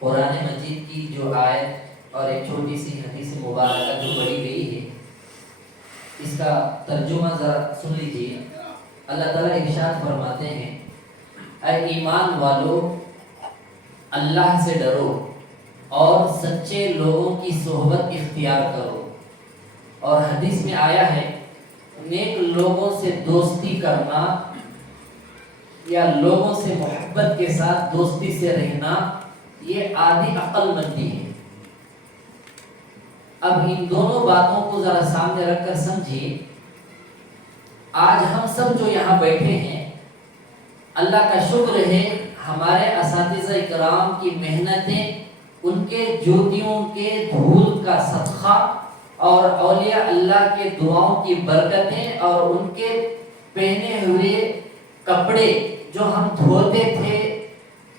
قرآن مجید کی جو آیت اور ایک چھوٹی سی حدیث مبارکہ جو پڑھی گئی ہے، اس کا ترجمہ ذرا سن لیجیے۔ اللہ تعالیٰ ارشاد فرماتے ہیں، اے ایمان والو، اللہ سے ڈرو اور سچے لوگوں کی صحبت اختیار کرو۔ اور حدیث میں آیا ہے، نیک لوگوں سے دوستی کرنا یا لوگوں سے محبت کے ساتھ دوستی سے رہنا یہ آدھی عقل مندی ہے۔ اب ان دونوں باتوں کو ذرا سامنے رکھ کر سمجھیے۔ آج ہم سب جو یہاں بیٹھے ہیں، اللہ کا شکر ہے ہمارے اساتذہ اکرام کی محنتیں، ان کے جوتیوں کے دھول کا صدقہ اور اولیاء اللہ کے دعاؤں کی برکتیں اور ان کے پہنے ہوئے کپڑے جو ہم دھوتے تھے،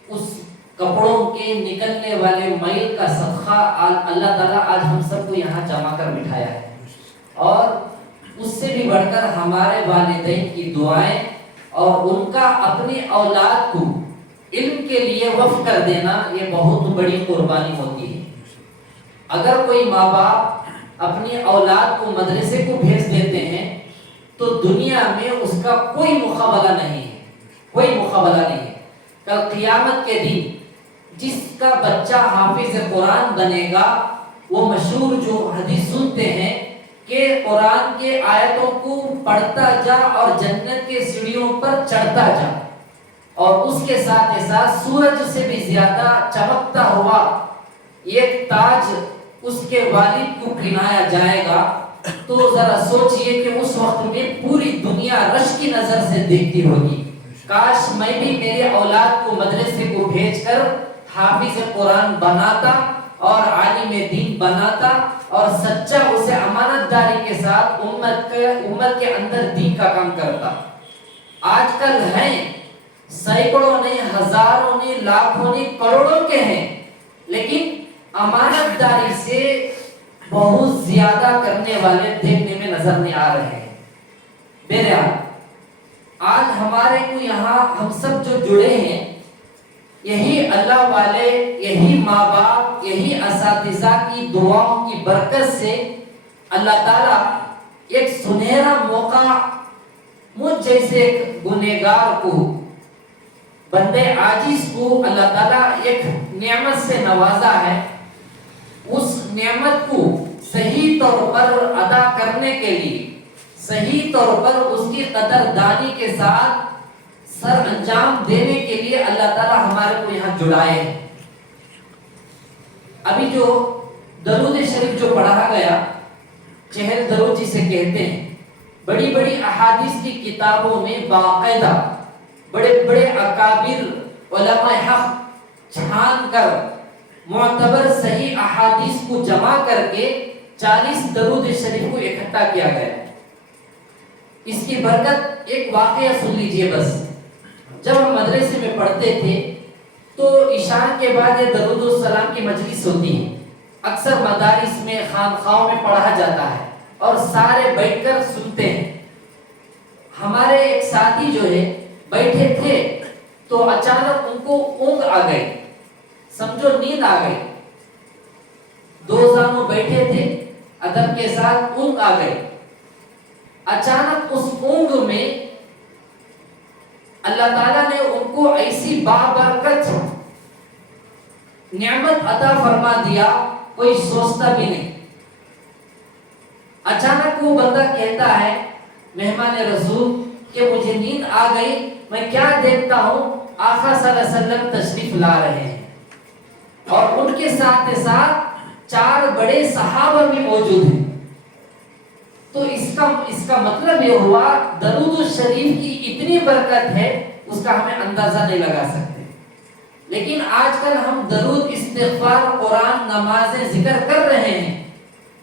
اس کپڑوں کے نکلنے والے میل کا صدقہ اللہ تعالیٰ آج ہم سب کو یہاں جمع کر بٹھایا ہے۔ اور اس سے بھی بڑھ کر ہمارے والدین کی دعائیں اور ان کا اپنی اولاد کو علم کے لیے وقف کر دینا، یہ بہت بڑی قربانی ہوتی ہے۔ اگر کوئی ماں باپ اپنی اولاد کو مدرسے کو بھیج دیتے ہیں تو دنیا میں اس کا کوئی مقابلہ نہیں ہے، کوئی مقابلہ نہیں ہے۔ کل قیامت کے دن جس کا بچہ حافظ قرآن بنے گا، وہ مشہور جو حدیث سنتے ہیں کہ قرآن کے آیتوں کو پڑھتا جا اور جنت کے سیڑھیوں پر چڑھتا جا، اور اس کے ساتھ ساتھ سورج سے بھی زیادہ چمکتا ہوا ایک تاج اس کے والد کو پہنایا جائے گا، تو ذرا سوچئے کہ اس وقت میں پوری دنیا رش کی نظر سے دیکھتی ہوگی۔ کاش میں بھی میرے اولاد کو مدرسے کو بھیج کر حافظ قرآن بناتا اور عالم دین بناتا اور سچا اسے امانت داری کے ساتھ امت کے اندر دین کا کام کرتا۔ آج کل ہیں سینکڑوں نہیں، ہزاروں نہیں، لاکھوں نہیں، کروڑوں کے ہیں، لیکن امانت داری سے بہت زیادہ کرنے والے دیکھنے میں نظر نہیں آ رہے ہیں۔ بہرحال آج ہمارے کو یہاں ہم سب جو جڑے ہیں، یہی اللہ والے، یہی ماں باپ، یہی اساتذہ کی دعاؤں کی برکت سے اللہ تعالیٰ ایک سنہرا موقع مجھ جیسے ایک گنہگار کو، بندے عاجز کو اللہ تعالیٰ ایک نعمت سے نوازا ہے۔ اس نعمت کو صحیح طور پر ادا کرنے کے لیے، صحیح طور پر اس کی قدردانی کے ساتھ سر انجام دینے کے لیے اللہ تعالیٰ ہمارے کو یہاں جڑائے ہیں۔ ابھی جو درود شریف جو پڑھا گیا، چہل درود جسے کہتے ہیں، بڑی بڑی احادیث کی کتابوں میں باقاعدہ بڑے بڑے اکابر علماء حق چھان کر معتبر صحیح احادیث کو جمع کر کے 40 درود شریف کو اکٹھا کیا گیا۔ اس کی برکت ایک واقعہ سن لیجئے بس۔ جب ہم مدرسے میں پڑھتے تھے تو عشاء کے بعد یہ درود السلام کی مجلس ہوتی ہے، اکثر مدارس میں، خانقاہوں میں پڑھا جاتا ہے اور سارے بیٹھ کر سنتے ہیں۔ ہمارے ایک ساتھی جو ہے بیٹھے تھے تو اچانک ان کو اونگ آ گئی، سمجھو نیند آ گئی۔ دو زانوں بیٹھے تھے، ادب کے ساتھ اونگ آ گئی۔ اچانک اس اونگ میں اللہ تعالیٰ نے ان کو ایسی بابرکت نعمت عطا فرما دیا، کوئی سوچتا بھی نہیں۔ اچانک وہ بندہ کہتا ہے مہمان رسول کہ مجھے نیند آ گئی، میں کیا دیکھتا ہوں آقا صلی اللہ علیہ وسلم تشریف لا رہے ہیں، اور ان کے ساتھ ساتھ 4 بڑے صحابہ بھی موجود ہیں۔ تو اس کا مطلب یہ ہوا درود الشریف کی اتنی برکت ہے، اس کا ہمیں اندازہ نہیں لگا سکتے۔ لیکن آج کل ہم درود، استغفار، قرآن، نمازیں ذکر کر رہے ہیں،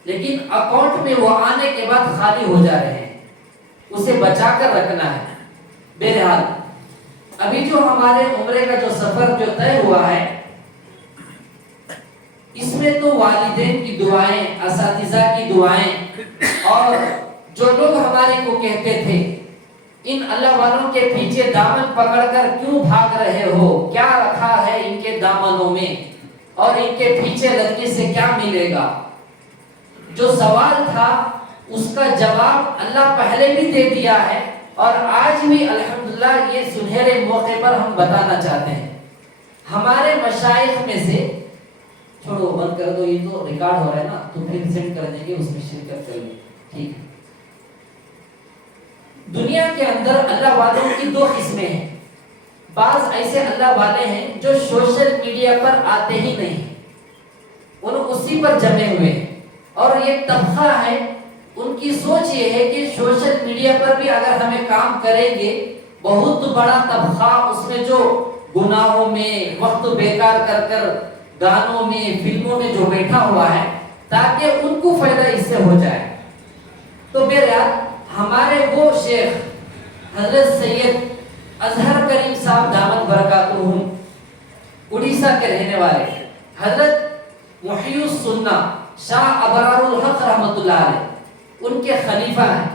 لیکن اکاؤنٹ میں وہ آنے کے بعد خالی ہو جا رہے ہیں، اسے بچا کر رکھنا ہے۔ بہرحال ابھی جو ہمارے عمرے کا جو سفر جو طے ہوا ہے، اس میں تو والدین کی دعائیں، اساتذہ کی دعائیں، اور جو لوگ ہمارے کو کہتے تھے ان اللہ والوں کے پیچھے دامن پکڑ کر کیوں بھاگ رہے ہو، کیا رکھا ہے ان کے دامنوں میں، اور ان کے پیچھے لگنے سے کیا ملے گا؟ جو سوال تھا اس کا جواب اللہ پہلے بھی دے دیا ہے، اور آج بھی الحمدللہ یہ سنہرے موقع پر ہم بتانا چاہتے ہیں۔ ہمارے مشائخ میں سے، چھوڑو بند کر دو، یہ تو ریکارڈ ہو رہا ہے نا، تو پھر سینڈ کر دیں گے، اس میں شرکت کر لیں، ٹھیک ہے۔ دنیا کے اندر اللہ والوں کی دو قسمیں ہیں۔ بعض ایسے اللہ والے ہیں جو سوشل میڈیا پر آتے ہی نہیں، ان اسی پر جمے ہوئے ہیں، اور یہ طبقہ ہے، ان کی سوچ یہ ہے کہ سوشل میڈیا پر بھی اگر ہمیں کام کریں گے، بہت بڑا طبقہ اس میں جو گناہوں میں وقت بیکار کر کر گانوں میں فلموں میں جو بیٹھا ہوا ہے، تاکہ ان کو فائدہ اس سے ہو جائے۔ تو بہرحال ہمارے وہ شیخ حضرت سید اظہر کریم صاحب دامت برکاتہم، اڑیسہ کے رہنے والے، حضرت محی السنہ شاہ ابرار الحق رحمۃ اللہ علیہ، ان کے خلیفہ ہیں۔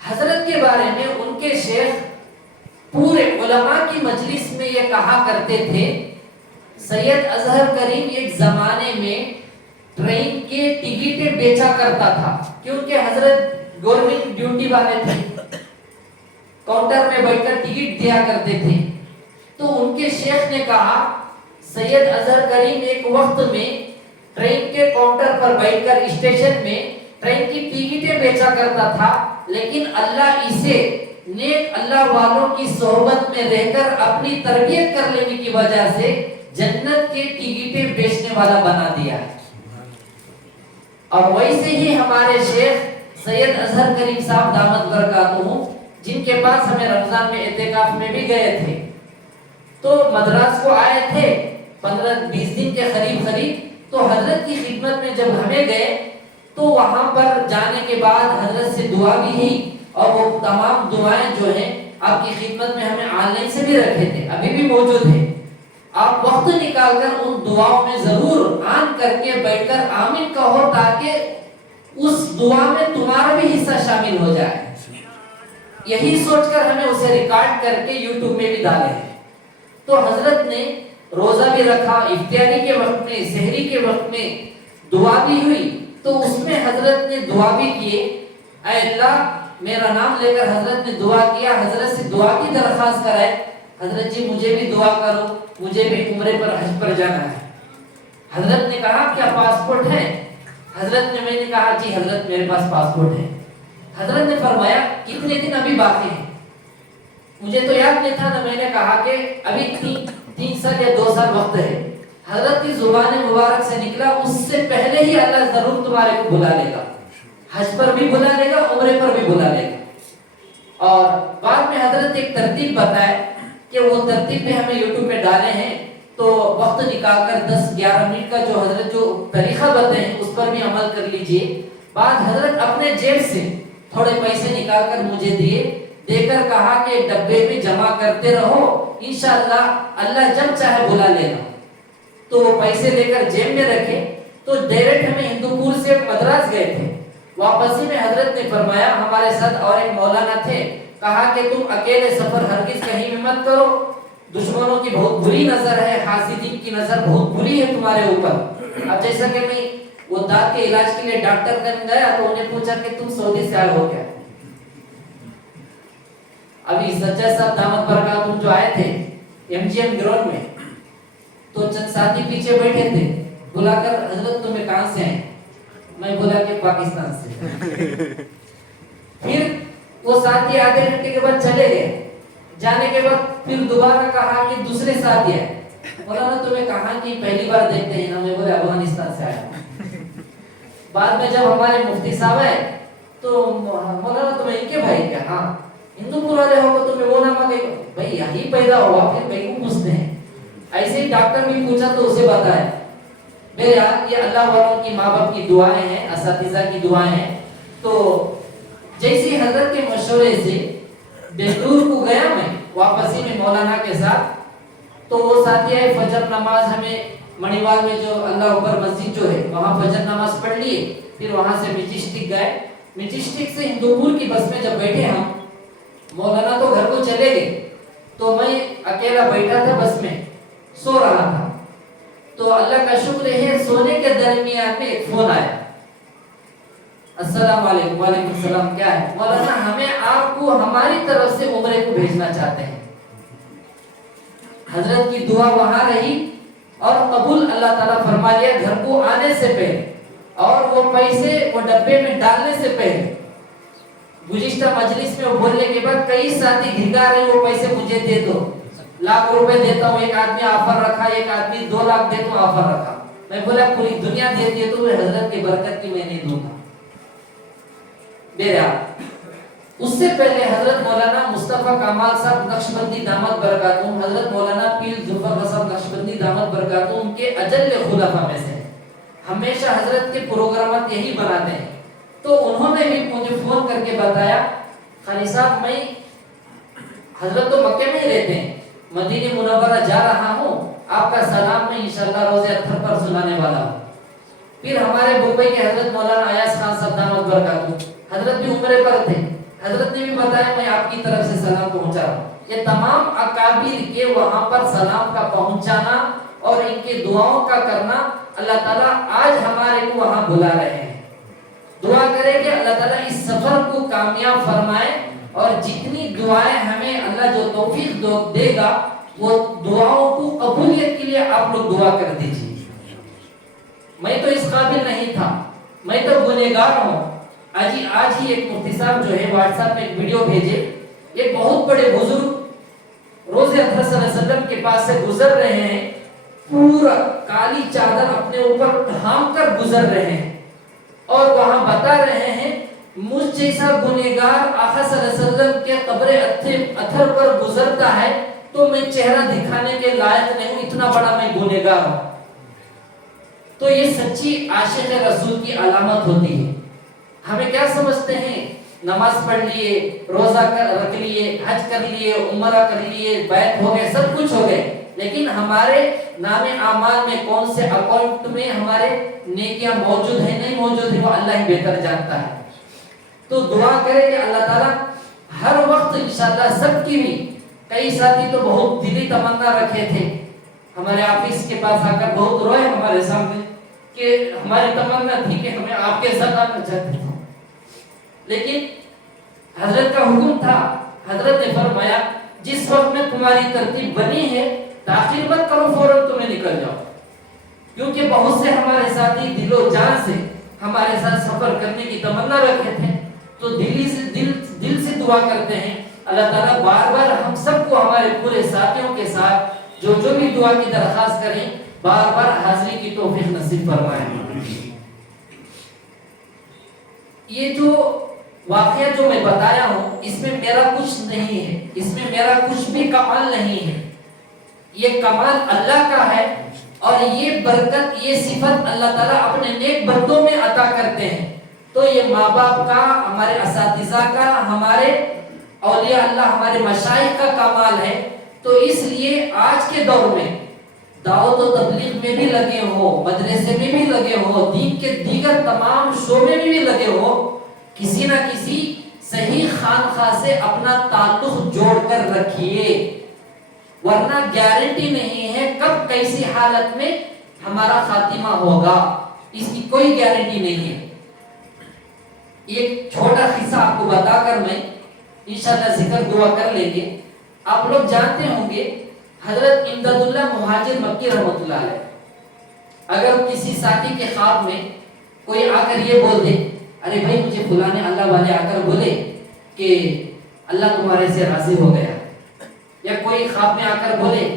حضرت کے بارے میں ان کے شیخ پورے علماء کی مجلس میں یہ کہا کرتے تھے، سید اظہر کریم ایک زمانے میں ٹرین کے ٹکٹیں بیچا کرتا تھا، کیونکہ حضرت گورنمنٹ ڈیوٹی والے تھے، کاؤنٹر میں بیٹھ کر ٹکٹ دیا کرتے تھے۔ تو ان کے شیخ نے کہا سید اظہر کریم ایک وقت میں ٹرین کے کاؤنٹر پر بیٹھ کر اسٹیشن میں ٹرین کی ٹکٹیں بیچا کرتا تھا، لیکن اللہ اسے نیک اللہ والوں کی صحبت میں رہ کر اپنی تربیت کر لینے کی وجہ سے جنت کے ٹکٹیں بیچنے والا بنا دیا ہے۔ اور ویسے ہی ہمارے شیخ سید اظہر کریم صاحب دامت برکاتہم، جن کے پاس ہمیں رمضان میں اعتکاف میں بھی گئے تھے، تو مدراس کو آئے تھے 15-20 دن کے قریب، تو حضرت کی خدمت میں جب ہمیں گئے تو وہاں پر جانے کے بعد حضرت سے دعا بھی ہوئی، اور وہ تمام دعائیں جو ہیں آپ کی خدمت میں ہمیں آن لائن سے بھی رکھے تھے، ابھی بھی موجود ہیں۔ آپ وقت نکال کر ان دعاؤں میں ضرور آن کر کے بیٹھ کر آمین کہو، تاکہ اس دعا میں تمہارا بھی حصہ شامل ہو جائے۔ یہی سوچ کر ہمیں اسے ریکارڈ کر کے یوٹیوب میں بھی ڈالے ہیں۔ تو حضرت نے روزہ بھی رکھا، افطاری کے وقت میں، سحری کے وقت میں دعا بھی ہوئی، تو اس میں حضرت نے دعا بھی کیے، اے اللہ میرا نام لے کر حضرت نے دعا کیا، حضرت سے دعا کی درخواست کرائے، حضرت جی مجھے بھی دعا کرو، مجھے بھی عمرے پر حج پر جانا ہے۔ حضرت نے کہا کیا پاسپورٹ ہے؟ حضرت نے، میں نے کہا جی حضرت میرے پاس پاسپورٹ ہے۔ حضرت نے فرمایا کتنے دن ابھی باقی ہیں؟ مجھے تو یاد نہیں تھا، میں نے کہا کہ ابھی 3 سال یا 2 سال وقت ہے۔ حضرت کی زبان مبارک سے نکلا اس سے پہلے ہی اللہ ضرور تمہارے کو بلا لے گا، حج پر بھی بلا لے گا، عمرے پر بھی بلا لے گا۔ اور بعد میں حضرت ایک ترتیب بتائے کہ وہ ترتیب بھی ہمیں یوٹیوب پہ ڈالے ہیں، تو وقت نکال کر 10-11 منٹ کا جو حضرت جو طریقہ بتائے ہیں اس پر بھی عمل کر لیجئے۔ بعد حضرت اپنے جیب سے تھوڑے پیسے نکال کر مجھے دیے، دے کر کہا کہ ڈبے میں جمع کرتے رہو، انشاءاللہ اللہ جب چاہے بلا لینا۔ تو وہ پیسے لے کر جیب میں رکھے، تو ڈائریکٹ ہمیں ہندوپور سے مدراس گئے تھے۔ واپسی میں حضرت نے فرمایا، ہمارے ساتھ اور ایک مولانا تھے، کہا کہ تم اکیلے سفر ہرگز کہیں بھی مت کرو، دشمنوں کی بہت بری نظر ہے، حاسدین کی نظر بہت بری ہے تمہارے اوپر۔ اب جیسا کہ میں وہ دانت کے علاج کے لیے ڈاکٹر کن گیا تو انہیں پوچھا کہ تم سعودی سے آئے ہو کیا؟ ابھی سجاد صاحب دامت برکاتہم جو آئے تھے MGM گراؤنڈ میں، تو چند ساتھی پیچھے بیٹھے تھے، بلا کر حضرت تمہیں کہاں سے ہیں؟ میں بولا کہ پاکستان سے۔ پھر وہ ساتھی آدھے گھنٹے کے بعد چلے گئے، جانے کے بعد پھر دوبارہ کہا کہ دوسرے ساتھی آئے، بولا نا تمہیں کہاں کی پہلی بار دیکھتے ہیں نا، میں بولا افغانستان سے آیا ہوں۔ بعد میں جب ہمارے مفتی صاحب آئے تو بولا نا تمہیں ان کے بھائی کیا؟ ہاں ہندوپور والے ہو تو تمہیں وہ نام آگے، بھائی یہی پیدا ہوا، پھر بھائی کو پوچھتے ہیں۔ ایسے ہی ڈاکٹر بھی پوچھا تو اسے بتایا۔ میرے یاد یہ اللہ والوں کی ماں باپ کی دعائیں ہیں، اساتذہ کی دعائیں ہیں۔ تو جیسے حضرت کے مشورے سے بنگلور کو گیا میں، واپسی میں مولانا کے ساتھ، تو وہ ساتھی آئے، فجر نماز ہمیں منیوال میں جو اللہ اکبر مسجد جو ہے وہاں فجر نماز پڑھ لیے، پھر وہاں سے مجسٹک گئے۔ مجسٹک سے ہندوپور کی بس میں جب بیٹھے ہم، مولانا تو گھر کو چلے گئے، تو میں اکیلا بیٹھا تھا بس میں، سو رہا تھا۔ تو اللہ کا شکر ہے سونے کے درمیان میں ایک فون آیا، السلام علیکم۔ وعلیکم السلام، کیا ہے؟ مولانا ہمیں آپ کو ہماری طرف سے عمرے کو بھیجنا چاہتے ہیں۔ حضرت کی دعا وہاں رہی اور قبول اللہ تعالیٰ فرما لیا گھر کو آنے سے پہلے، اور وہ پیسے وہ ڈبے میں ڈالنے سے پہلے گزشتہ مجلس میں وہ بولنے کے بعد کئی ساتھی گھنگا رہے وہ پیسے مجھے دے دو، لاکھ روپے دیتا ہوں۔ ایک آدمی آفر رکھا، ایک آدمی 2 لاکھ دے تو آفر رکھا۔ میں بولا پوری دنیا دیتی ہے تو حضرت کی برکت کی میں نہیں دوں گا۔ اس سے پہلے حضرت مولانا مصطفیٰ کمال صاحب نقشبندی دامت برکاتہم، حضرت مولانا پیر ظفر صاحب نقشبندی دامت برکاتہم کے اجل خلفاء میں سے ہمیشہ حضرت کے پروگرامات یہی بناتے ہیں۔ تو انہوں نے بھی مجھے فون کر کے بتایا، خانی صاحب میں حضرت تو مکے میں ہی رہتے ہیں، مدینہ منورہ جا رہا ہوں، آپ کا سلام میں انشاءاللہ روزے اطہر پر سنانے والا ہوں۔ پھر ہمارے بمبئی کے حضرت مولانا ایاز خان صاحب دامت برکاتہم، حضرت بھی عمرے پر تھے، حضرت نے بھی بتایا میں آپ کی طرف سے سلام پہنچا رہا ہوں۔ یہ تمام اکابر کے وہاں پر سلام کا پہنچانا اور ان کے دعاؤں کا کرنا، اللہ تعالیٰ آج ہمارے کو وہاں بلا رہے ہیں۔ دعا کریں کہ اللہ تعالیٰ اس سفر کو کامیاب فرمائے، اور جتنی دعائیں ہمیں اللہ جو توفیق دے گا وہ دعاؤں کو قبولیت کے لیے آپ لوگ دعا کر دیجیے۔ میں تو اس قابل نہیں تھا، میں تو گنہگار ہوں۔ آج ہی ایک مفتی صاحب جو ہے واٹس ایپ میں ایک ویڈیو بھیجے، ایک بہت بڑے بزرگ روزے اطہر صلی اللہ علیہ وسلم کے پاس سے گزر رہے ہیں، پورا کالی چادر اپنے اوپر ڈھانپ کر گزر رہے ہیں، اور وہاں بتا رہے ہیں مجھ جیسا گنہگار آقا صلی اللہ علیہ وسلم کے قبر اطہر پر گزرتا ہے تو میں چہرہ دکھانے کے لائق نہیں ہوں، اتنا بڑا میں گنہگار ہوں۔ تو یہ سچی عاشق رسول کی علامت ہوتی ہے۔ ہمیں کیا سمجھتے ہیں، نماز پڑھ لیے، روزہ رکھ لیے، حج کر لیے، عمرہ کر لیے، بیعت ہو گئے، سب کچھ ہو گئے، لیکن ہمارے نام اعمال میں کون سے اکاؤنٹ میں ہمارے نیکیاں موجود ہیں نہیں موجود ہیں وہ اللہ ہی بہتر جانتا ہے۔ تو دعا کریں کہ اللہ تعالیٰ ہر وقت انشاءاللہ سب کی بھی، کئی ساتھی تو بہت دلی تمنا رکھے تھے، ہمارے آفس کے پاس آ کر بہت روئے ہمارے سامنے کہ ہماری تمنا تھی کہ ہمیں آپ کے ساتھ آنا چاہتے تھے، لیکن حضرت کا حکم تھا، حضرت نے فرمایا جس وقت میں تمہاری ترتیب بنی ہے تاخیر مت کرو، فوراً تمہیں نکل جاؤ، کیونکہ بہت سے ہمارے ساتھی دل و جان سے ہمارے ساتھ سفر کرنے کی تمنا رکھے تھے، تو دل سے دعا کرتے ہیں اللہ تعالیٰ بار بار ہم سب کو ہمارے پورے ساتھیوں کے ساتھ جو بھی دعا کی درخواست کریں بار بار حاضری کی توفیق نصیب فرمائے۔ یہ جو واقعہ جو میں بتایا ہوں اس میں میرا کچھ نہیں ہے، اس میں میرا کچھ بھی کمال نہیں ہے، یہ کمال اللہ کا ہے، اور یہ برکت یہ صفت اللہ تعالیٰ اپنے نیک بندوں میں عطا کرتے ہیں۔ تو یہ ماں باپ کا، ہمارے اساتذہ کا، ہمارے اولیاء اللہ، ہمارے مشائخ کا کمال ہے۔ تو اس لیے آج کے دور میں دعوت و تبلیغ میں بھی لگے ہو، مدرسے میں بھی لگے ہو، دین کے دیگر تمام شعبے میں بھی لگے ہو، کسی نہ کسی صحیح خانقاہ سے اپنا تعلق جوڑ کر رکھیے، ورنہ گارنٹی نہیں ہے کب کیسی حالت میں ہمارا خاتمہ ہوگا، اس کی کوئی گارنٹی نہیں ہے۔ ایک چھوٹا قصہ آپ کو بتا کر میں انشاءاللہ ذکر دعا کر لیں گے۔ آپ لوگ جانتے ہوں گے حضرت امداد اللہ مہاجر مکی رحمۃ اللہ علیہ، اگر کسی ساتھی کے خواب میں کوئی آ کر یہ بول دے ارے بھائی مجھے فلانے اللہ والے آ کر بولے کہ اللہ تمہارے سے راضی ہو گیا، یا کوئی خواب میں آ کر بولے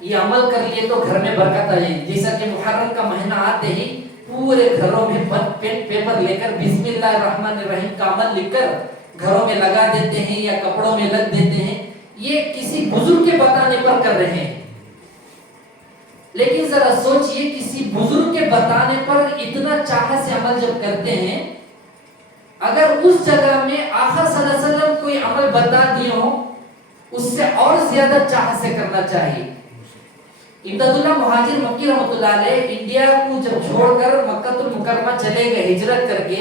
یہ عمل کر لیے تو گھر میں برکت آ جائے، جیسا کہ محرم کا مہینہ آتے ہی پورے گھروں میں پین پیپر لے کر بسم اللہ الرحمن الرحیم کا عمل لکھ کر گھروں میں لگا دیتے ہیں یا کپڑوں میں لگ دیتے ہیں، یہ کسی بزرگ کے بتانے پر کر رہے ہیں۔ لیکن ذرا سوچئے کسی بزرگ کے بتانے پر اتنا چاہت سے عمل جب کرتے ہیں، اگر اس جگہ میں آقا صلی اللہ علیہ وسلم کوئی عمل بتا دیے ہو اس سے اور زیادہ چاہت سے کرنا چاہیے۔ امداد اللہ مہاجر مکی رحمۃ اللہ علیہ انڈیا کو جب چھوڑ کر مکہ المکرمہ چلے گئے ہجرت کر کے،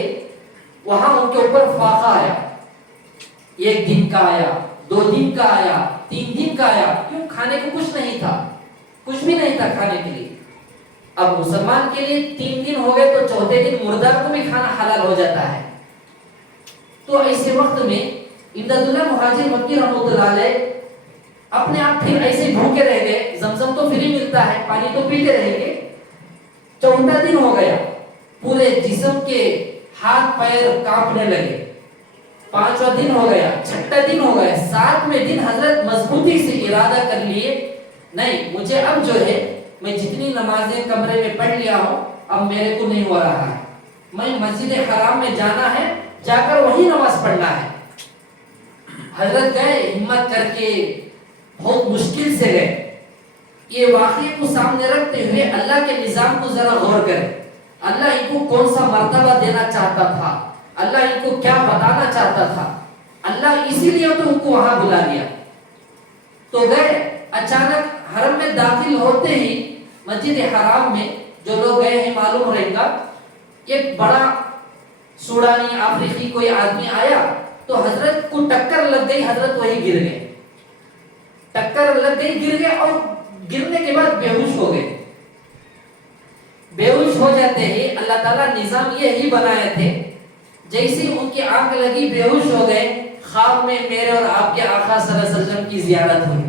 وہاں ان کے اوپر فاقہ آیا، 1 دن کا آیا، 2 دن کا آیا، 3 دن کا آیا، کیوں؟ کھانے کو کچھ نہیں تھا، کچھ بھی نہیں تھا کھانے کے لیے۔ اب مسلمان کے لیے 3 دن ہو گئے تو چوتھے دن مردار کو بھی کھانا حلال ہو جاتا ہے. تو ایسے وقت میں امداد اللہ مہاجر مکی رحمۃ اللہ علیہ اپنے آپ پھر ایسے بھوکے رہ گئے. زمزم تو فری ملتا ہے, پانی تو پیتے رہیں گے. چوتھا دن ہو گیا, پورے جسم کے ہاتھ پیر کانپنے لگے. 5واں دن ہو گیا, 6واں دن ہو گیا, 7ویں دن حضرت مضبوطی سے ارادہ کر لیے نہیں مجھے اب جو ہے میں جتنی نمازیں کمرے میں پڑھ لیا ہوں اب میرے کو نہیں ہو رہا ہے, میں مسجد حرام میں جانا ہے, جا کر وہی نماز پڑھنا ہے. حضرت گئے ہمت کر کے, بہت مشکل سے گئے. یہ واقعے کو سامنے رکھتے ہوئے اللہ کے نظام کو ذرا غور کریں. اللہ ان کو کون سا مرتبہ دینا چاہتا تھا, اللہ ان کو کیا بتانا چاہتا تھا. اللہ اسی لیے تو ان کو وہاں بلا لیا. تو گئے, اچانک حرم میں داخل ہوتے ہی مسجد حرام میں جو لوگ گئے ہیں معلوم رہے گا, ایک بڑا سوڈانی افریقی کوئی آدمی آیا تو حضرت کو ٹکر لگ گئی. حضرت وہی گر گئے, ٹکر لگ گئی, گر گئے اور گرنے کے بعد بے ہوش ہو گئے. بے ہوش ہو جاتے ہی اللہ تعالیٰ نظام یہی بنائے تھے, جیسے ان کی آنکھ لگی بے ہوش ہو گئے, خواب میں میرے اور آپ کے آقا صلی اللہ علیہ وسلم کی زیارت ہوئی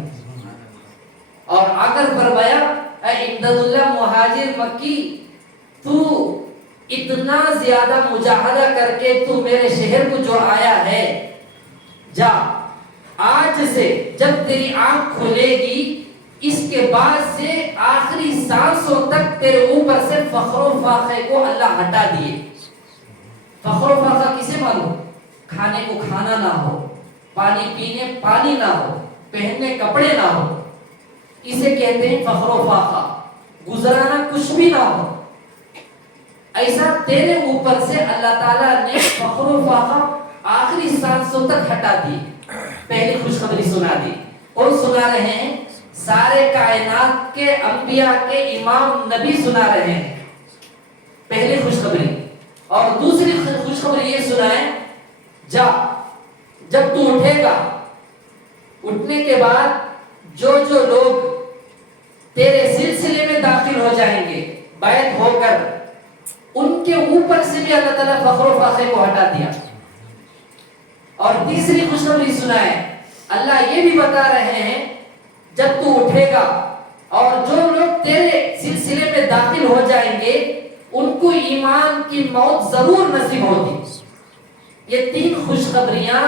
اور آ کر فرمایا اے امداد اللہ مہاجر مکی, تو اتنا زیادہ مجاہدہ کر کے تو میرے شہر کو جو آیا ہے, جا آج سے جب تیری آنکھ کھلے گی اس کے بعد سے آخری سانسوں تک تیرے اوپر سے فخر و فاخے کو اللہ ہٹا دیے. فخر و فاخہ کسے معلوم؟ کھانے کو کھانا نہ ہو, پانی پینے پانی نہ ہو, پہننے کپڑے نہ ہو, اسے کہتے ہیں فخر و فاخہ. گزرانا کچھ بھی نہ ہو, ایسا تیرے اوپر سے اللہ تعالیٰ نے فخر و فاخہ آخری سانسوں تک ہٹا دی. پہلی خوشخبری سنا دی, اور سنا رہے ہیں سارے کائنات کے انبیاء کے امام نبی سنا رہے ہیں پہلی خوشخبری. اور دوسری خوشخبری یہ سنائیں, جا جب تو اٹھے گا, اٹھنے کے بعد جو جو لوگ تیرے سلسلے میں داخل ہو جائیں گے بیعت ہو کر, ان کے اوپر سے بھی اللہ تعالیٰ فخر و فاخے کو ہٹا دیا. اور تیسری خوشخبری سنائے, اللہ یہ بھی بتا رہے ہیں جب تو اٹھے گا اور جو لوگ تیرے سلسلے میں داخل ہو جائیں گے ان کو ایمان کی موت ضرور نصیب ہوگی. یہ 3 خوشخبریاں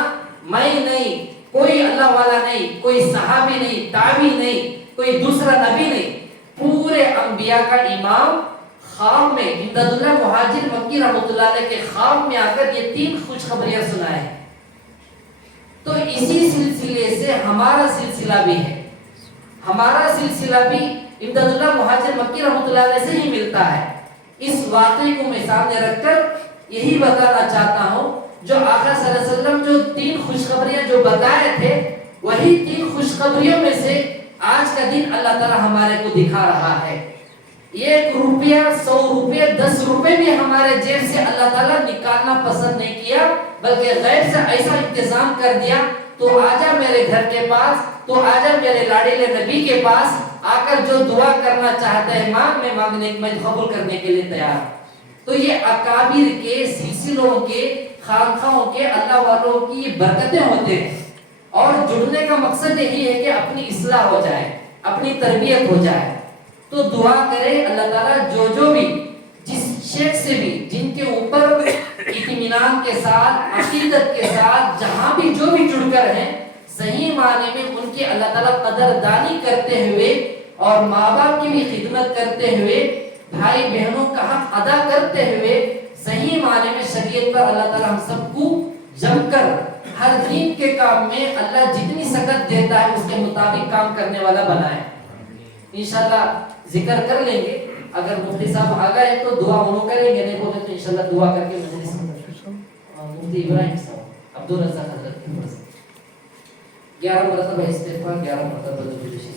میں نہیں, کوئی اللہ والا نہیں, کوئی صحابی نہیں, تابعی نہیں, کوئی دوسرا نبی نہیں, پورے انبیاء کا امام خواب میں امداد اللہ مہاجر مکی رحمۃ اللہ علیہ کے خواب میں آ کر یہ 3 خوشخبریاں سنائے. تو اسی سلسلے سے ہمارا سلسلہ بھی ہے, ہمارا سلسلہ بھی امداد اللہ مہاجر مکی رحمۃ اللہ علیہ سے ہی ملتا ہے. اس واقعے کو میں سامنے رکھ کر یہی بتانا چاہتا ہوں, جو آقا صلی اللہ علیہ وسلم جو 3 خوشخبریاں جو بتائے تھے وہی 3 خوشخبریوں میں سے آج کا دن اللہ تعالیٰ ہمارے کو دکھا رہا ہے. 1 روپیہ 100 روپیہ 10 روپے بھی ہمارے جیب سے اللہ تعالیٰ نکالنا پسند نہیں کیا, بلکہ غیب سے ایسا انتظام کر دیا, تو آجا میرے گھر کے پاس, تو آجا میرے لاڈلے نبی کے پاس آ کر جو دعا کرنا چاہتا ہے مانگ, میں مانگنے میں قبول کرنے کے لیے تیار. تو یہ اکابر کے سلسلوں کے خانقاہوں کے اللہ والوں کی یہ برکتیں ہوتے ہیں, اور جڑنے کا مقصد یہی ہے کہ اپنی اصلاح ہو جائے, اپنی تربیت ہو جائے. تو دعا کرے اللہ تعالیٰ جو بھی جس شیخ سے بھی جن کے اوپر اطمینان کے ساتھ عقیدت کے ساتھ جہاں بھی جو بھی جڑ کر ہیں, صحیح معنی میں ان کی اللہ تعالیٰ قدردانی کرتے ہوئے اور ماں باپ کی بھی خدمت کرتے ہوئے, بھائی بہنوں کا حق ادا کرتے ہوئے, صحیح معنی میں شریعت پر اللہ تعالیٰ ہم سب کو جم کر ہر دین کے کام میں اللہ جتنی سکت دیتا ہے اس کے مطابق کام کرنے والا بنائے. انشاءاللہ ذکر کر لیں گے, اگر مفتی صاحب آ گئے تو دعا انہوں کریں گے, نہیں بولے تو انشاءاللہ دعا کر کے مجلس مفتی ابراہیم صاحب عبدالرزاق حضرت کی طرف سے 11 مرتبہ استغفار, 11 مرتبہ درود شریف.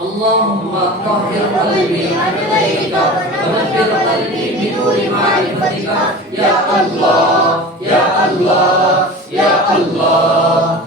اللهم طهر قلبي عن غيرك ونفر قلبي بنور معرفتك يا الله يا الله يا الله.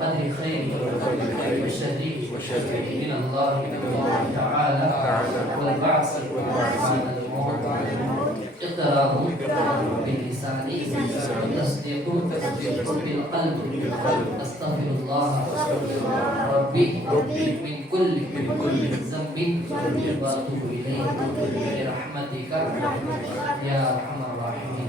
qadri khayrihi wa sharrihi min Allah ta'ala wal ba'si ba'da al-maut iqraru bil lisani wa tasdiqu bil qalbi astaghfirullah rabbi min kulli dhanbin wa atubu ilayhi bi rahmatika ya arhamar rahimin।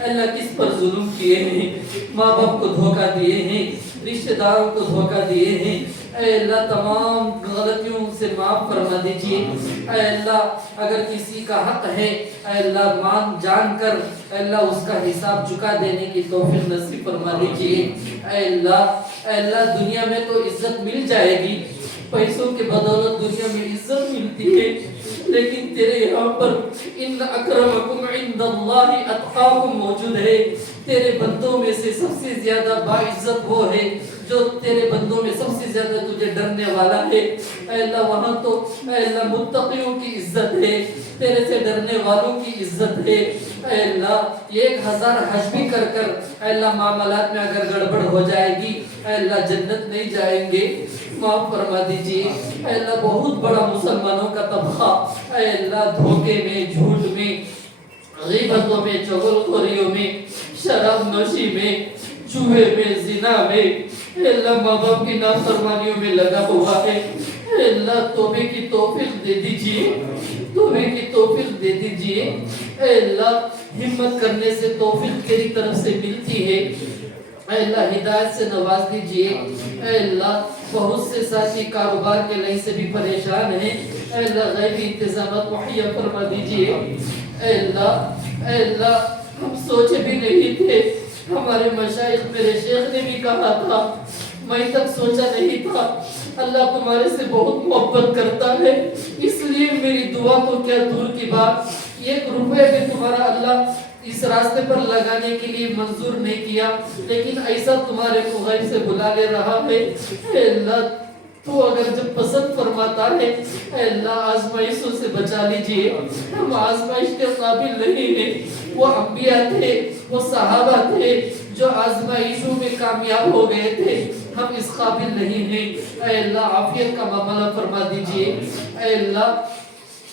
اللہ کس پر ظلم کیے ہیں، ماں باپ کو دھوکہ دیے ہیں، رشتہ داروں کو دھوکہ دیے ہیں، اے اللہ تمام غلطیوں سے معاف فرما دیجئے۔ اے اللہ اگر کسی کا حق ہے اے اللہ جان کر اے اللہ اس کا حساب چکا دینے کی توفیق نصیب فرما دیجئے۔ اے اللہ دنیا میں تو عزت مل جائے گی، پیسوں کے بدولت دنیا میں عزت ملتی ہے، لیکن تیرے یہاں پر ان اکرمکم عند اللہ اتقاکم موجود ہے۔ تیرے بندوں میں سے سب سے زیادہ باعزت وہ ہے جو تیرے بندوں میں سب سے زیادہ تجھے ڈرنے والا ہے۔ اے اللہ وہاں تو اے اللہ متقیوں کی عزت ہے، تیرے سے ڈرنے والوں کی عزت ہے۔ اے اللہ 1000 حج بھی کر اے اللہ معاملات میں اگر گڑبڑ ہو جائے گی اے اللہ جنت نہیں جائیں گے، معاف فرما دیجئے۔ اے اللہ بہت بڑا مسلمانوں کا طبقہ اے اللہ دھوکے میں، جھوٹ میں، غیبتوں میں، چغلخوریوں میں، شراب نوشی میں، جوئے میں، زنا میں، اے اللہ ماں باپ کی نافرمانیوں میں لگا ہوا ہے۔ اے اللہ توبے کی توفیق دے دیجئے، توبے کی توفیق دے دیجئے۔ اے اللہ ہمت کرنے سے توفیق تیری طرف سے ملتی ہے۔ اے اللہ ہدایت سے نواز دیجئے۔ اے اللہ بہت سے ساتھی کاروبار کے لئے سے بھی پریشان ہیں، اے اللہ غیبی انتظامات مہیا فرما دیجئے۔ اے اللہ ہم سوچے بھی نہیں تھے، ہمارے مشائخ میرے شیخ نے بھی کہا تھا، میں تک سوچا نہیں تھا اللہ تمہارے سے بہت محبت کرتا ہے، اس لیے میری دعا تو کیا دور کی بات، 1 روپے بھی تمہارا اللہ اس راستے پر لگانے کے لیے منظور نہیں کیا، لیکن ایسا تمہارے کو غیب سے بلا لے رہا ہے۔ اے اللہ تو اگر جب پسند فرماتا ہے اے اللہ آزمائشوں سے بچا لیجئے۔ ہم آزمائش کے قابل نہیں ہیں، وہ انبیاء تھے، وہ صحابہ تھے جو آزمائشوں میں کامیاب ہو گئے تھے، ہم اس قابل نہیں ہیں۔ اے اللہ عافیت کا معاملہ فرما دیجئے۔ اے اللہ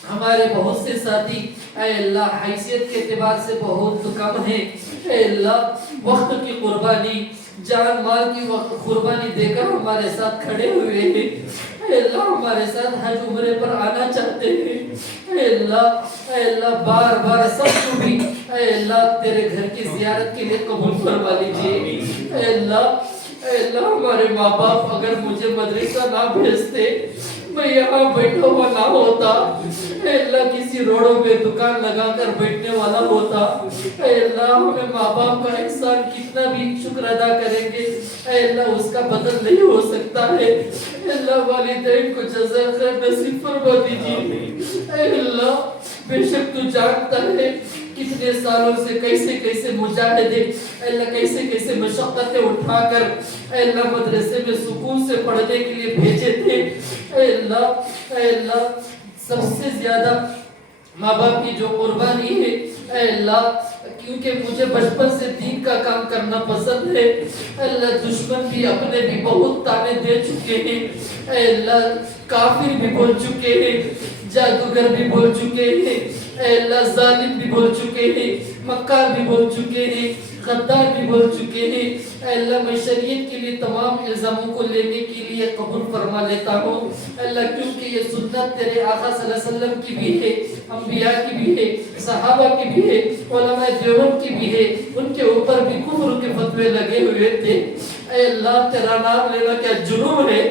ہمارے بہت سے ساتھی اے اللہ حیثیت کے اعتبار سے بہت کم ہیں، اے اللہ وقت کی قربانی، جان مال کی قربانی دے کر ہمارے ساتھ کھڑے ہوئے ہیں۔ اے اللہ ہمارے ساتھ حج عمرے پر آنا چاہتے ہیں۔ اے اللہ بار بار سب کو بھی اے اللہ تیرے گھر کی زیارت کے لیے قبول فرما لیجئے۔ اے اللہ ہمارے ماں باپ اگر مجھے مدرسہ نہ بھیجتے، میں یہاں بیٹھا ہوا نہ ہوتا، اے اللہ کسی روڑوں میں دکان لگا کر بیٹھنے والا ہوتا۔ اے اللہ ہمیں ماں باپ کا احسان کتنا بھی شکر ادا کریں گے اے اللہ اس کا بدل نہیں ہو سکتا ہے۔ اے اللہ والدین کو جزائے خیر نصیب فرما دیجیے۔ اے اللہ بے شک تو جانتا ہے کتنے سالوں سے کیسے مجاہدے اے اللہ کیسے مشقتیں اٹھا کر اے اللہ مدرسے میں سکون سے پڑھنے کے لیے بھیجے تھے۔ اے اللہ سب سے زیادہ ماں باپ کی جو قربانی ہے اے اللہ کیونکہ مجھے بچپن سے دین کا کام کرنا پسند ہے، اے اللہ دشمن بھی اپنے بھی بہت تانے دے چکے ہیں، اے اللہ کافر بھی بول چکے ہیں، جادوگر بھی بول چکے ہیں، اے اللہ ظالم بھی بول چکے ہیں، مکار بھی بول چکے ہیں، غدار بھی بول چکے ہیں۔ اے اللہ میں شریعت کے لیے تمام الزاموں کو لینے کے لیے قبول فرما لیتا ہوں اے اللہ، کیونکہ یہ سنت تیرے آقا صلی اللہ علیہ وسلم کی بھی ہے، انبیاء کی بھی ہے، صحابہ کی بھی ہے، علماء دیوبند کی بھی ہے، ان کے اوپر بھی کفر کے فتوے لگے ہوئے تھے۔ اے اللہ تیرا نام لینا کیا جرم ہے؟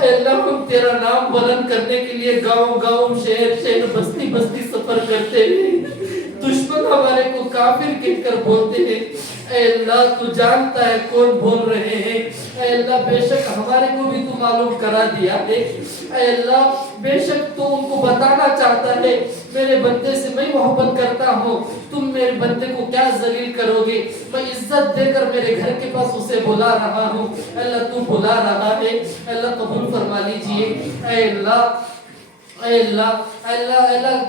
اے اللہ ہم تیرا نام بلند کرنے کے لیے گاؤں شہر بستی سفر کرتے ہیں، دشمن ہمارے کو کافر کہہ کر بولتے ہیں۔ اے اللہ تو جانتا ہے کون بول رہے ہیں، اے اللہ بے شک ہمارے کو بھی تو معلوم کرا دیا ہے، اے اللہ بے شک تو ان کو بتانا چاہتا ہے میرے بندے سے میں محبت کرتا ہوں، تم میرے بندے کو کیا ذلیل کرو گے، میں عزت دے کر میرے گھر کے پاس اسے بلا رہا ہوں، اے اللہ تو بلا رہا ہے، اے اللہ قبول فرما لیجئے۔ اے اللہ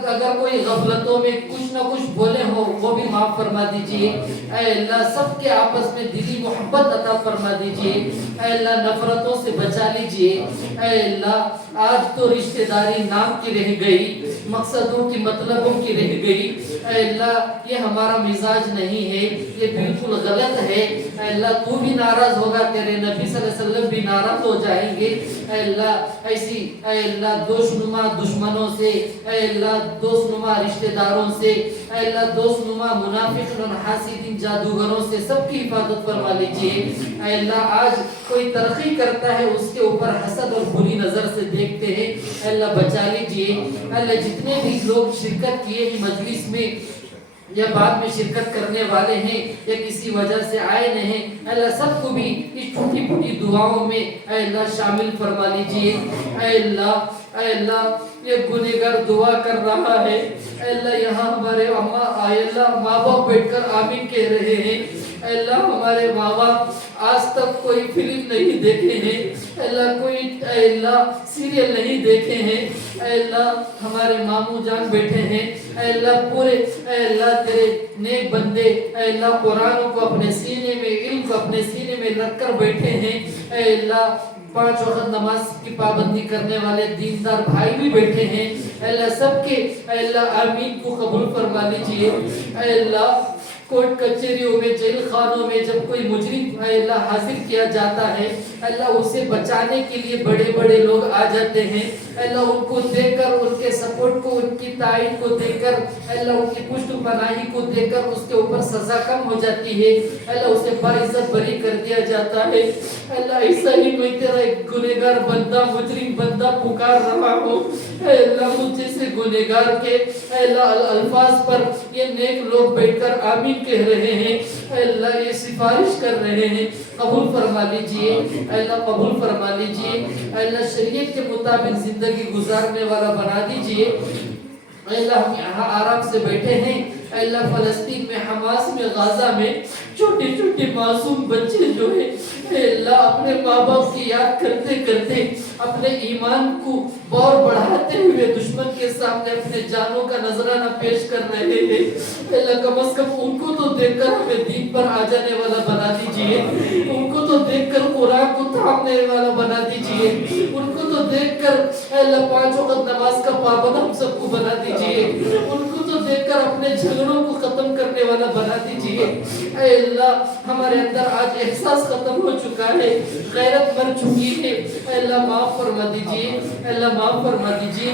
اگر کوئی غفلتوں میں کچھ نہ کچھ بولے ہو وہ بھی معاف فرما دیجئے۔ اے اللہ سب کے آپس میں دلی محبت عطا فرما دیجئے، اے اللہ نفرتوں سے بچا لیجئے۔ اے اللہ آج تو رشتہ داری نام کی رہ گئی، مقصدوں کی مطلبوں کی رہ گئی، اے اللہ یہ ہمارا مزاج نہیں ہے، یہ بالکل غلط ہے، اے اللہ تو بھی ناراض ہوگا، تیرے نبی صلی اللہ علیہ وسلم بھی ناراض ہو جائیں گے، اے اللہ ایسی اے اللہ دوشنما دشمنوں سے، اے اللہ دوستنما رشتہ داروں سے، اے اللہ دوستنما منافقین حاسدین جادوگروں سے سب کی حفاظت فرما لیجئے۔ اے اللہ آج کوئی ترقی کرتا ہے اس کے اوپر حسد اور بری نظر سے دیکھتے ہیں، اے اللہ بچا لیجئے۔ اے اللہ جتنے بھی لوگ شرکت کیے ہیں مجلس میں یا بعد میں شرکت کرنے والے ہیں یا کسی وجہ سے آئے نہیں، اے اللہ سب کو بھی اس چھوٹی چھوٹی دعاؤں میں اے اللہ شامل فرما لیجئے۔ اے اللہ یہ گنہگار دعا کر رہا ہے، اے اللہ یہاں ہمارے ماں باپ بیٹھ کر آمین کہہ رہے ہیں، اے اللہ ہمارے ماں باپ آج تک کوئی فلم نہیں دیکھے ہیں، اے اللہ کوئی اے اللہ سیریل نہیں دیکھے ہیں، اے اللہ ہمارے ماموں جان بیٹھے ہیں، اے اللہ پورے اے اللہ تیرے نیک بندے اے اللہ قرآن کو اپنے سینے میں، علم کو اپنے سینے میں رکھ کر بیٹھے ہیں، اے اللہ 5 وقت نماز کی پابندی کرنے والے دیندار بھائی بھی بیٹھے ہیں، اے اللہ سب کے اے اللہ آمین کو قبول فرما لیجئے۔ اے اللہ کورٹ کچہریوں میں جیل خانوں میں جب کوئی مجرم اے اللہ حاضر کیا جاتا ہے، اللہ اسے بچانے کے لیے بڑے بڑے لوگ آ جاتے ہیں، اللہ ان کو دیکھ کر ان کے سپورٹ کو، ان کی تائید کو دیکھ کر، اللہ ان کی پشت پناہی کو دیکھ کر اس کے اوپر سزا کم ہو جاتی ہے، اللہ اسے باعزت بری کر دیا جاتا ہے۔ اللہ ایسا ہی کوئی تیرا ایک گنہگار بندہ مجرم بندہ پکار رہا ہو، اے اللہ مجھ جیسے گنہگار کے اے اللہ الفاظ پر یہ نیک لوگ بیٹھ کر آمین کہہ رہے ہیں، اے اللہ یہ سفارش کر رہے ہیں، قبول فرما لیجئے، اے اللہ قبول فرما لیجئے، اے اللہ شریعت کے مطابق زندگی گزارنے والا بنا دیجئے۔ اے اللہ ہم یہاں آرام سے بیٹھے ہیں، اے اللہ فلسطین میں، حماس میں، غازہ میں چھوٹے چھوٹے معصوم بچے جو ہیں اے اللہ اپنے ماں باپ کی یاد کرتے کرتے اپنے ایمان کو اور بڑھاتے ہوئے دشمن کے سامنے اپنے جانوں کا نذرانہ پیش کر رہے ہیں، اے اللہ کم از کم ان کو تو دیکھ کر ہمیں دین پر آ جانے والا بنا دیجئے، ان کو تو دیکھ کر قرآن کو تھامنے والا بنا دیجئے، ان کو تو دیکھ کر اے اللہ 5 وقت نماز کا پابند ہم سب کو بنا دیجئے، ان کو تو دیکھ کر اپنے جھگڑوں کو ختم کرنے والا بنا دیجئے۔ اے اللہ ہمارے اندر آج احساس ختم ہو چکا ہے، غیرت مر چکی ہے، اے اللہ معاف فرما دیجئے، اے اللہ معاف فرما دیجئے۔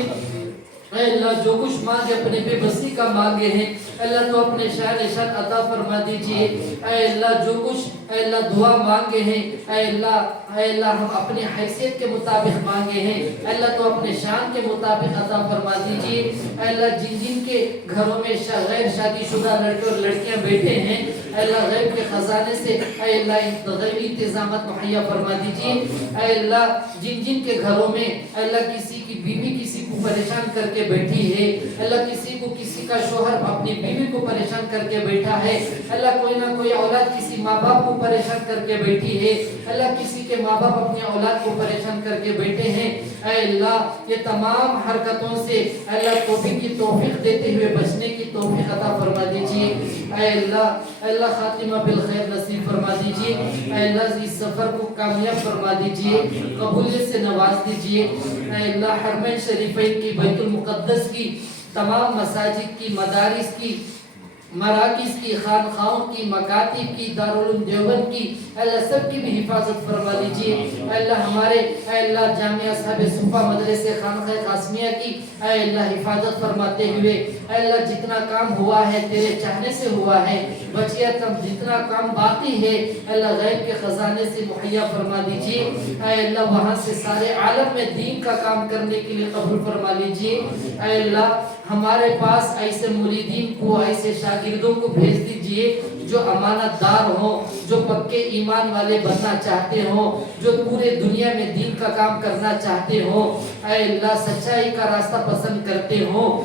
اے اللہ جو کچھ مانگے اپنے بے بسی کا مانگے ہیں، اے اللہ تو اپنے شان اشان عطا فرما دیجئے۔ اے اللہ جو کچھ اے اللہ دعا مانگے ہیں، اے اللہ ہم اپنے حیثیت کے مطابق مانگے ہیں، اے اللہ تو اپنے شان کے مطابق عطا فرما دیجئے۔ اے اللہ جن جن کے گھروں میں غیر شادی شدہ لڑکے اور لڑکیاں بیٹھے ہیں، اے اللہ غیب کے خزانے سے اے اللہ غیبی انتظامات مہیا فرما دیجئے۔ اے اللہ جن جن کے گھروں میں اے اللہ کسی کی بیوی کسی کو پریشان کر کے بیٹھی ہے، اللہ کسی کو کسی کا شوہر اپنی بیوی کو پریشان کر کے بیٹھا ہے، اللہ کوئی نہ کوئی اولاد کسی ماں باپ کو پریشان کر کے بیٹھی ہے، اللہ کسی کے ماں باپ اپنے اولاد کو پریشان کر کے بیٹھے ہیں، اے اللہ یہ تمام حرکتوں سے اے اللہ توفیق دیتے ہوئے بچنے کی توفیق عطا فرما دیجئے۔ اے اللہ خاتمہ بالخیر نصیب فرما دیجئے، اے اللہ اس سفر کو کامیاب فرما دیجئے، قبولیت سے نواز دیجئے۔ اے اللہ حرمین شریفین کی، بیت المقدس کی، تمام مساجد کی، مدارس کی، مراکز کی، خانخاہوں کی، مکاتب کی، دارالعلوم دیوبند کی، اللہ سب کی بھی حفاظت فرما لیجئے۔ اللہ ہمارے اے اللہ جامعہ صاحب صفا مدرسے خانقاہ قاسمیہ کی اے اللہ حفاظت فرماتے ہوئے، اے اللہ جتنا کام ہوا ہے تیرے چاہنے سے ہوا ہے، بچیا کم جتنا کام باقی ہے اللہ غیب کے خزانے سے مہیا فرما دیجئے۔ اے اللہ وہاں سے سارے عالم میں دین کا کام کرنے کے لیے قبول فرما لیجئے۔ اے اللہ ہمارے پاس ایسے مریدین کو، ایسے شاگردوں کو بھیج دیجئے جو امانت دار ہوں، جو پکے ایمان والے بننا چاہتے ہوں، جو پورے دنیا میں دین کا کام کرنا چاہتے ہوں، اے اللہ سچائی کا راستہ پسند کرتے ہوں۔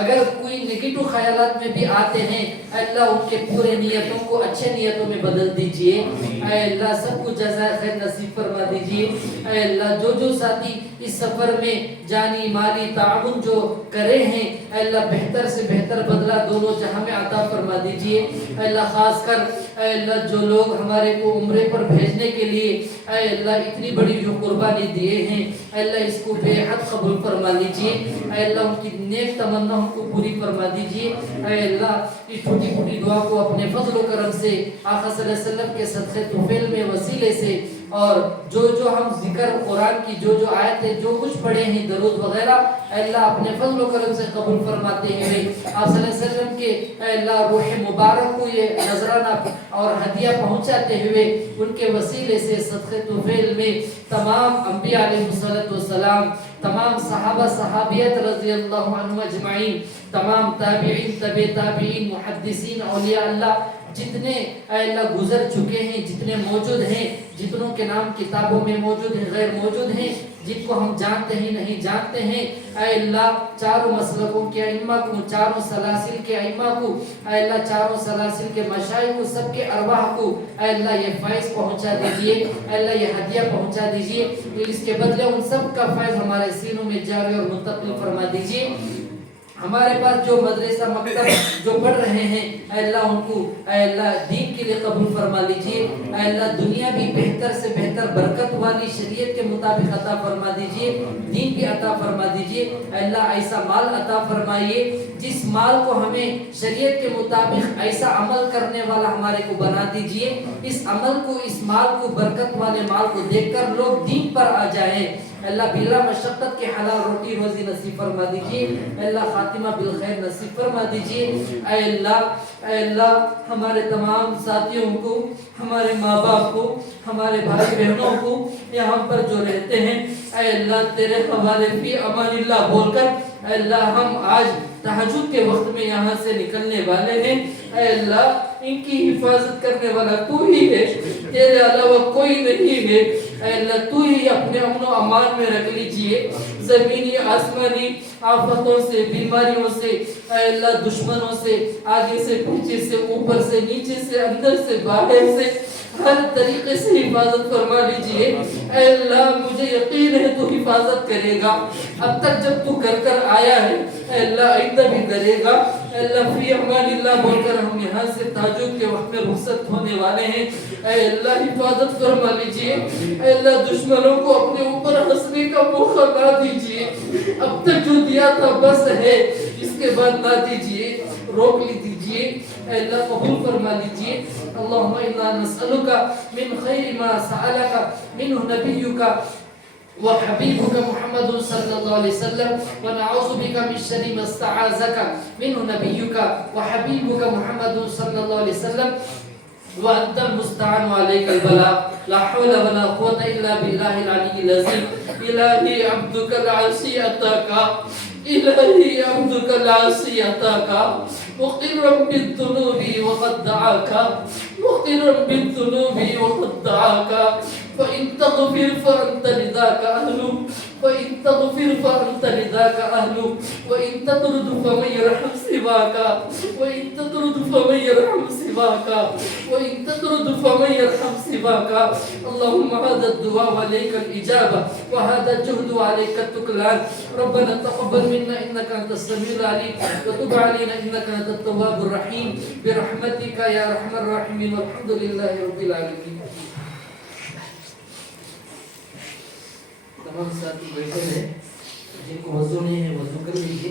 اگر کوئی نیگیٹو خیالات میں بھی آتے ہیں اللہ ان کے پورے نیتوں کو اچھے نیتوں میں بدل دیجئے۔ اے اللہ سب کو جزائے خیر نصیب فرما دیجئے۔ اے اللہ جو ساتھی اس سفر میں جانی مالی تعاون جو کرے ہیں اے اللہ بہتر سے بہتر بدلہ دونوں جہاں میں عطا فرما دیجئے۔ اے اللہ خاص کر اے اللہ جو لوگ ہمارے کو عمرے پر بھیجنے کے لیے اے اللہ اتنی بڑی جو قربانی دیے ہیں اے اللہ اس کو بے حد قبول فرما لیجئے۔ اے اللہ ان کی نیک تمنا ہم کو پوری فرما دیجئے۔ اے اللہ اس چھوٹی چھوٹی دعا کو اپنے فضل و کرم سے آقا صلی اللہ علیہ وسلم کے صدقے طفیل میں وسیلے سے اور جو ہم ذکر قرآن کی جو آیتیں جو کچھ پڑھے ہیں درود وغیرہ اے اللہ اپنے فضل و کرم سے قبول فرماتے ہیں آپ صلی اللہ علیہ وسلم کے اے اللہ روح مبارک کو یہ نذرانہ اور ہدیہ پہنچاتے ہوئے ان کے وسیلے سے صدقے طفیل میں تمام انبیاء علیہ السلام تمام صحابہ صحابیت رضی اللہ عنہم اجمعین تمام تابعین تبع تابعین محدثین اولیاء اللہ جتنے اے اللہ گزر چکے ہیں جتنے موجود ہیں جتنوں کے نام کتابوں میں موجود ہیں غیر موجود ہیں جن کو ہم جانتے ہیں نہیں جانتے ہیں اے اللہ چاروں مسلکوں کے ائمہ کو چاروں سلاسل کے ائمہ کو اے اللہ چاروں سلاسل کے مشائخ کو سب کے ارواح کو اے اللہ یہ فیض پہنچا دیجئے اے اللہ یہ ہدیہ پہنچا دیجئے اس کے بدلے ان سب کا فیض ہمارے سینوں میں جاری اور منتقل فرما دیجئے ہمارے پاس جو مدرسہ مکتب جو پڑھ رہے ہیں اے اللہ ان کو اے اللہ دین کے لیے قبول فرما لیجئے اے اللہ دنیا بھی بہتر سے بہتر برکت والی شریعت کے مطابق عطا فرما دیجئے دین بھی عطا فرما دیجئے اے اللہ ایسا مال عطا فرمائیے جس مال کو ہمیں شریعت کے مطابق ایسا عمل کرنے والا ہمارے کو بنا دیجئے اس عمل کو اس مال کو برکت والے مال کو دیکھ کر لوگ دین پر آ جائیں اللہ بلا مشقت کے حلال روٹی روزی نصیب فرما دیجئے اللہ خاتمہ بالخیر نصیب فرما دیجئے اے اللہ ہمارے تمام ساتھیوں کو ہمارے ماں باپ کو ہمارے بھائی بہنوں کو یہاں پر جو رہتے ہیں اے اللہ تیرے حوالے فی امان اللہ بول کر اے اللہ ہم آج تہجد کے وقت میں یہاں سے نکلنے والے ہیں اے اللہ ان کی حفاظت کرنے والا تو ہی ہے تیرے علاوہ کوئی نہیں ہے اے اللہ تو ہی اپنے امن و امان میں رکھ لیجئے زمینی آسمانی آفتوں سے بیماریوں سے اے اللہ دشمنوں سے آگے سے پیچھے سے اوپر سے نیچے سے اندر سے باہر سے ہر طریقے سے حفاظت فرما لیجئے اے اللہ مجھے یقین ہے تو حفاظت کرے گا اب تک جب تو کر آیا ہے اے اللہ آئندہ بھی کرے گا اے اللہ فی امان اللہ بول کر ہم یہاں سے تہجد کے وقت میں رخصت ہونے والے ہیں اے اللہ حفاظت فرما لیجئے اے اللہ دشمنوں کو اپنے اوپر ہنسنے کا موقع نہ دیجئے اب تک جو دیا تھا بس ہے اس کے بعد نہ دیجئے روک لیجئے اے اللہ قبول فرما لیجئے اللہم انا نسألک من خیر ما سألک منہ نبیک وحبیبک محمد صلی اللہ علیہ وسلم ونعوذ بک من شر ما استعاذک منہ نبیک وحبیبک محمد صلی اللہ علیہ وسلم وانت المستعان وعليك البلاء لا حول ولا قوة الا بالله العلي العظيم الہی عبدک العاصی اتاک الہی عبدک العاصی اتاک مقرا بالذنوب وقد دعاك مقرا بالذنوب وقد دعاك فإن تغفر فأنت لذاك أهل وإن تغفر فأنت لذاك أهل وإن تطرد فمن يرحم سواك وإن تطرد فمن يرحم سواك وإن تطرد فمن يرحم سواك اللهم هذا الدعاء عليك الإجابة وهذا الجهد عليك التكلان ربنا تقبل منا إنك أنت السميع العليم وتب علينا إنك أنت التواب الرحيم برحمتك يا أرحم الراحمين والحمد لله رب العالمين تمام ساتھی بیٹھے ہیں جن کو وضو نہیں ہے وضو کر لیجیے